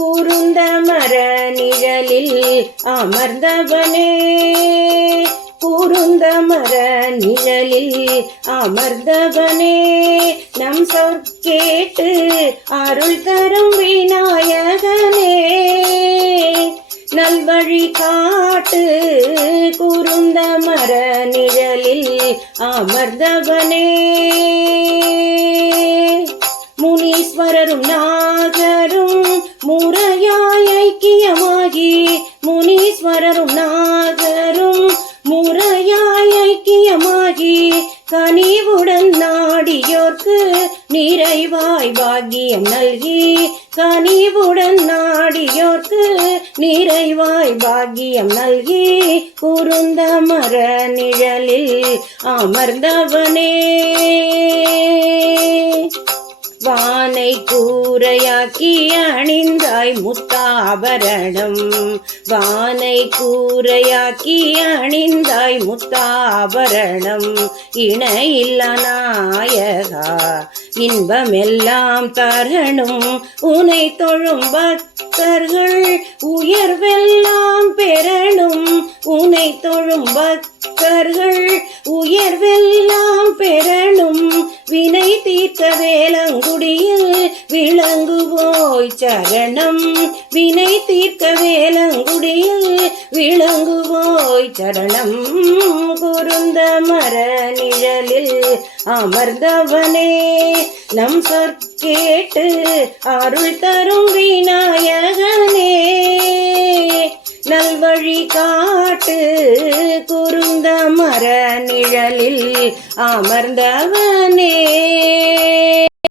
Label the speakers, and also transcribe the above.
Speaker 1: குருந்த மர நிழலில் அமர்ந்தவனே. குருந்த மர நிழலில் அமர்ந்தவனே. நம் சொற்கேட்டு அருள் தரும் விநாயகனே. நல்வழி காட்டு குருந்த மர நிழலில் அமர்ந்தவனே. முனீஸ்வரரும் நாகரும் முறையாய் ஐக்கியமாகி முனீஸ்வரரும் நாகரும் முறையாய் ஐக்கியமாகி கனிவுடன் நாடியோர்க்கு நிறைவாய் பாக்கியம் நல்கி கனிவுடன் நாடியோர்க்கு நிறைவாய் பாக்கியம் நல்கி குருந்த மர நிழலில் அமர்ந்தவனே. வானை கூரையாக்கி அணிந்தாய் முத்தாபரணம். வானை கூரையாக்கி அணிந்தாய் முத்தாபரணம். இணையில்லா நாயகா இன்பமெல்லாம் தரணும். உனை தொழும் பக்தர்கள் உயர்வெல்லாம் பெறணும். உனை தொழும் பக்தர்கள் உயர்வெல்லாம் விளங்குவோய் சரணம். வினை தீர்க்க வேலங்குடியில் விளங்குவோய் சரணம். குருந்த மர நிழலில் அமர்ந்தவனே நம் சொற்கேட்டு அருள் தரும் விநாயகனே. நல்வழி காட்டு குருந்த மர நிழலில் அமர்ந்தவனே.